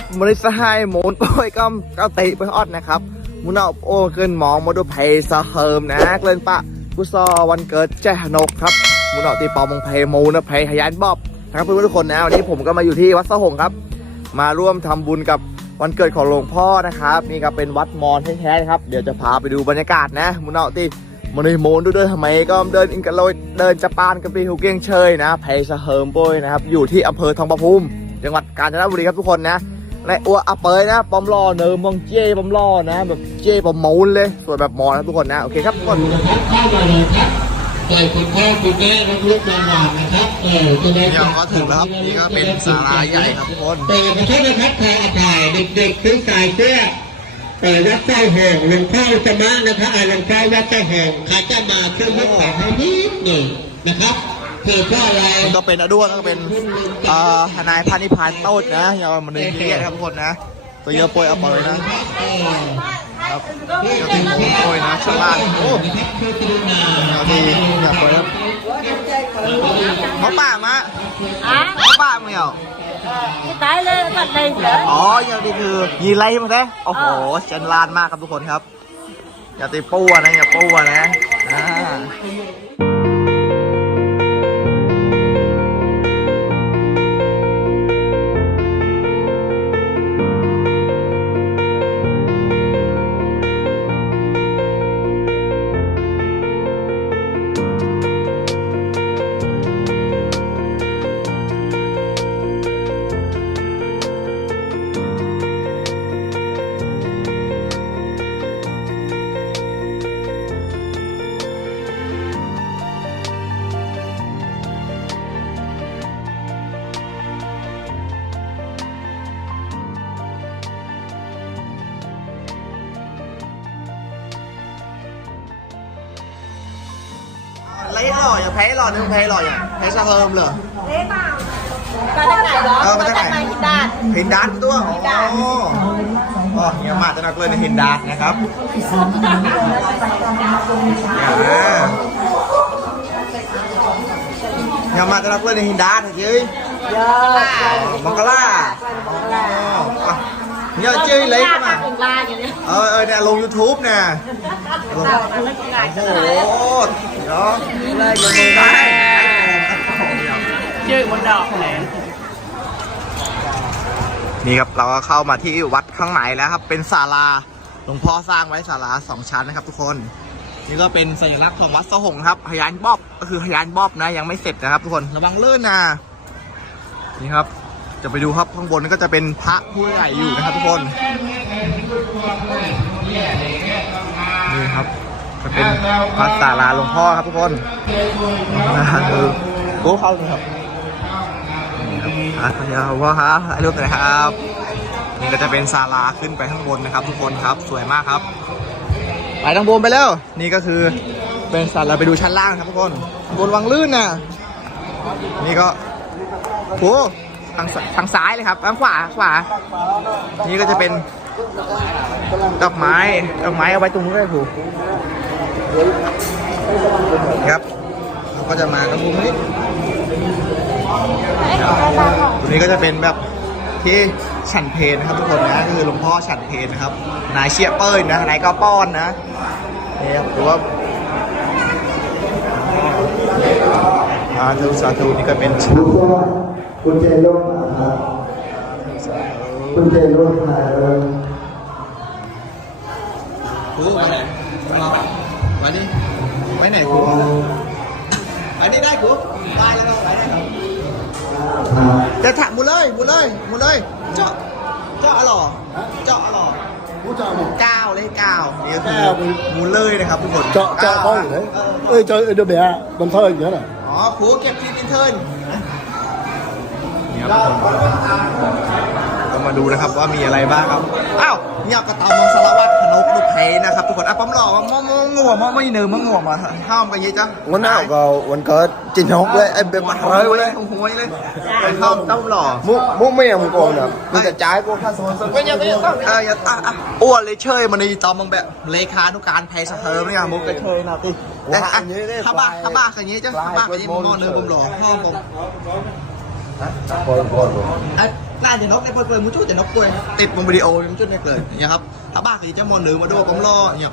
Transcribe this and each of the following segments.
ครับมริสหายโมนโอ้ยก็เก้าติไปออดนะครับมุนเอาโอ้เกินหมองมาดูเพย์ซะเฮิมนะเกินปะกุซอวันเกิดแจ้นกครับมุนเอาตีปอมงเพย์โมนะเพย์ฮยานบอบนะครับเพื่อนทุกคนนะวันนี้ผมก็มาอยู่ที่วัดสะหงครับ มาร่วมทำบุญกับวันเกิดของหลวงพ่อนะครับนี่ครับเป็นวัดมอญแท้ๆครับเดี๋ยวจะพาไปดูบรรยากาศนะมุนเอาตีมันในโมนด้วยทำไมก็เดินอินกันเลยเดินจะปานกันไปหูเกียงเชยนะเพย์ซะเฮิมโป้ยนะครับอยู่ที่อำเภอทองประภูมิจังหวัดกาญจนบุรีครับทุกคนนะ และอัวอาเปยนะปอมล่อเนิมมองเจ้ปอมล่อนะ แบบเจ้ปอมมูนเลยส่วนแบบมอนะครับทุกคนนะ โอเคครับทุกคนนะครับเข้ามาเลยครับใส่คุณพ่อคุณแม่รับลูกหลานนะครับเออจะได้เดี๋ยวก็ถึงแล้วครับนี่ก็เป็นศาลาใหญ่ครับทุกคนแต่ขอโทษนะครับขออภัยเด็กๆซื้อสายเสื้อเปิดวัดเจ้าหงหลวงพ่อจะมานะครับอ่าหลวงพ่อวัดเจ้าหงใครจะมาช่วยยกของให้นิดหนึ่งนะครับ เพื่อพ่อเรานี่ก็เป็นอด้วนก็เป็นเอ่อทนายพานิพานโต้นะอย่ามาหนึ่งที่เรียกครับทุกคนนะตัวเยอะโปรยอาเปยนะเออครับเดี๋ยวถึงผมโปรยนะช่วงล่างโอ้ช่วยกรุณาเอาดีอย่าโปรยครับหมอป่ามา À, หมอป่าไม่เอา cái tay lên mặt đây nữa. อ๋ออย่างนี้คือยีไรมาแท้โอ้โหเชนลานมากครับทุกคนครับ อย่าตีปูอะนะอย่าปูอะนะอ่า lấy lò อย่าแพ้หล่อนึงแพ้หล่ออย่างแพ้ซะเฮิมเหรอ Có cái này đó, Ờ, có cái cái này. này thì đạt. เห็นดานตัวเห็นดานโอ้อ๋อเฮียมาจะนักเลยนะเห็นดานนะครับอย่าเฮียมาจะนักเลยนะเห็นดานเฮ้ย Dạ. มังกล่าอ๋อเฮีย chơi lấy Ra cái mà các hình la vậy đấy. เออเออเนี่ยลง YouTube นะลง Nào, nó cũng ngại โอ้ cho โห nó. เดี๋ยวเลยยังไม่ได้ Chơi một đỏ này. นี่ครับเราก็เข้ามาที่วัดข้างในแล้วครับ เป็นศาลาหลวงพ่อสร้างไว้ศาลาสองชั้นนะครับ ทุกคน นี่ก็เป็นสัญลักษณ์ของวัดสหงครับพยานบอบก็คือพยานบอบนะ ยังไม่เสร็จนะครับ ทุกคนระวังเลื่อนนะนี่ครับ จะไปดูครับข้างบนก็จะเป็นพระผู้ใหญ่อยู่นะครับ ทุกคน จะเป็นพระศาลาหลวงพ่อครับทุกคนนะคือโก้เข้าเลยครับอะเดี๋ยวพ่อครับถ่ายรูปหน่อยครับ นี่ก็จะเป็นศาลาขึ้นไปข้างบนนะครับ ทุกคนครับสวยมากครับ ไปทางบนไปแล้ว นี่ก็คือเป็นศาลาไปดูชั้นล่างครับทุกคนบนวังลื่นน่ะนี่ก็โอ้ทางทางซ้ายเลยครับทางขวาขวา นี่ก็จะเป็นดอกไม้ดอกไม้เอาไว้ตรงนู้นเลยครู ครับเราก็จะมาตรงมุมนี้ตรงนี้ก็จะเป็นแบบที่ฉันเพลนะครับทุกคนนะก็คือหลวงพ่อฉันเพลนะครับ นายเชียเป้ยนะนายก็ป้อนนะนี่ครับหรือว่าสาธุสาธุนี่ก็เป็นคุณเจ้าคุณเจโลกมาครับคุณเจโลกมาเออครูไปไหน มาดิไปไหนครูไปนี่ได้ครูได้แล้วก็ไปได้ครับมาจะถักหมุนเลยหมุนเลยหมุนเลยเจาะเจาะอะหรอเจาะอะหรอผู้เจ้าหมดเก้าเลยเก้านี่ก็คือหมุนเลยนะครับทุกคนเจาะเจาะเขาอยู่ไหนเอ้ยเจาะเดี๋ยวเบียร์มันเท่าอย่างนี้น่ะอ๋อครูเก็บที่ดินเทิร์นนี่ครับทุกคนก็ มาดูนะครับว่ามีอะไรบ้างครับอ้าวเนี่ยกระตามสารวัตรพนกลูกเพนะครับทุกคนอะป้อมหล่อว่ามอมงัวมอไม่เนื้อมะงัวมาห้ามกันยี่จ้ะวันหน้าก็วันเกิดจินฮกเลยไอ้เบ็ดมาหเฮ้อยยเลเลยยหวยเลยไปเข้าต้มหล่อมุกมุกไม่ยังมึงโกงนะมึงจะจ่ายกูค่าโซนซะไม่ยังไม่ยังเอออย่าตาอะอ้วนเลยเชยมันในตอมมึงแบบเลขานุการไพสะเฮิร์มเนี่ยมุกกระเชยนะติแต่อะข้าบ้าข้าบ้ากันยี่จ้ะข้าบ้ากันยี่มอเนื้อผมหล่อพ่อผมคนคนอะ ร้านจะนกในเปิดเปิดมุจูจะนกกล้วยติดบนวิดีโอมุจูเนี่ยเกิดเนี่ยครับถ้าบ้านก็จะมอนหรือมาดูผมรอเนี่ย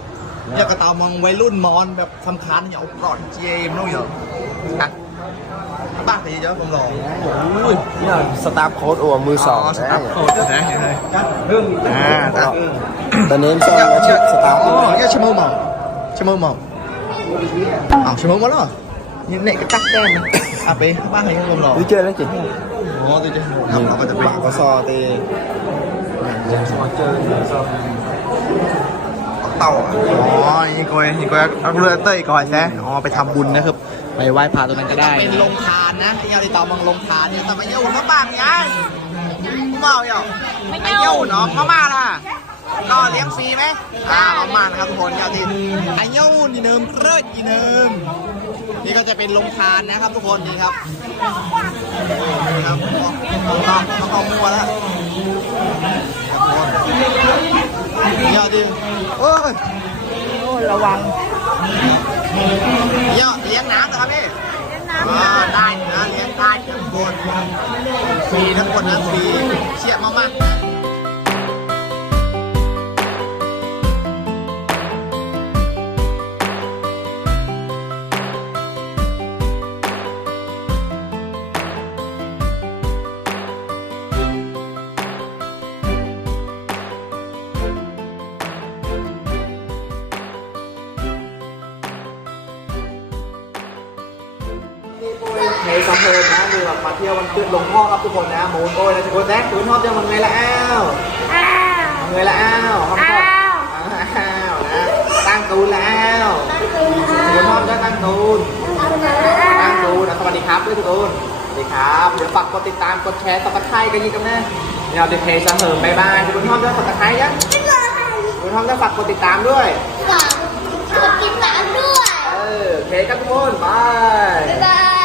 เนี่ยกระตามองวัยรุ่นมอนแบบสำคัญเนี่ยเอาปลอดเจมนู่นเหรออะบ้านก็จะผมรอเนี่ยสตาร์ฟโค้ดโอ้มือสองสตาร์ทโค้ดนะเห็นไหมอ่าแต่ตอนนี้ซ่อนแล้วสตาร์ฟอ๋อเนี่ยชั่วโมงเมาชั่วโมงเมาอ้าวชั่วโมงมาแล้วเหรอยังเนี่ยก็ตักแต้มอะไปบ้านใครก็ผมรอวิเจอแล้วจิตโอ้ตีจครับเราก็จะเปปากก็ซอเตสมาเจอซอเต่าอ๋อนี่กอยนี่กอยเอาเรือเต้ยก่อนแซะอ๋อไปทำบุญนะครับ ไปไหว้พระตรงนั้นก็ได้เป็นลงทานนะไอ้ยาติต่อมังลงทานเนี่ยแต่ไม่เยี่ยวมาบ้างไงกูเมาเหรอไม่เยี่ยวเนาะมามาล่ะ ก็เลี้ยงฟรีไหมอ่ามามานะครับทุกคนยาติไอ้เยี่ยวนี่เนิมเลิศอีเนิมนี่ก็จะเป็นโรงทานนะครับทุกคนนี่ครับนี่ครับต้องต้องเอามัวแล้วยอดดิโอ้ยโอ้ระวังเยอดเลี้ยงน้ำนะครับพี่เลี้ยงน้ำได้นะเลี้ยงได้ทั้งคนฟรีทั้งคนนะฟรีเชี่ยมากๆ เฮซัมเพิร์นะคือแบบมาเที่ยววันเกิดหลวงพ่อครับทุกคนนะหมูนโอ้ยนะทุกคนนะคุณชอบเที่ยวมันไงละอ้าวอ้าวเงยละอ้าวห้องชอบอ้าวอ้าวนะตั้งตูนแล้วคุณชอบจะตั้งตูนตั้งตูนนะสวัสดีครับด้วยทุกคนสวัสดีครับ เดี๋ยวฝากกดติดตามกดแชร์สับสไครต์กันยีกกันนะเดี๋ยวจะเพจเสริมบายบายคุณชอบจะสับสไครต์ยังคุณชอบจะฝากกดติดตามด้วยกดติดตามด้วยเออโอเคครับทุกคนบา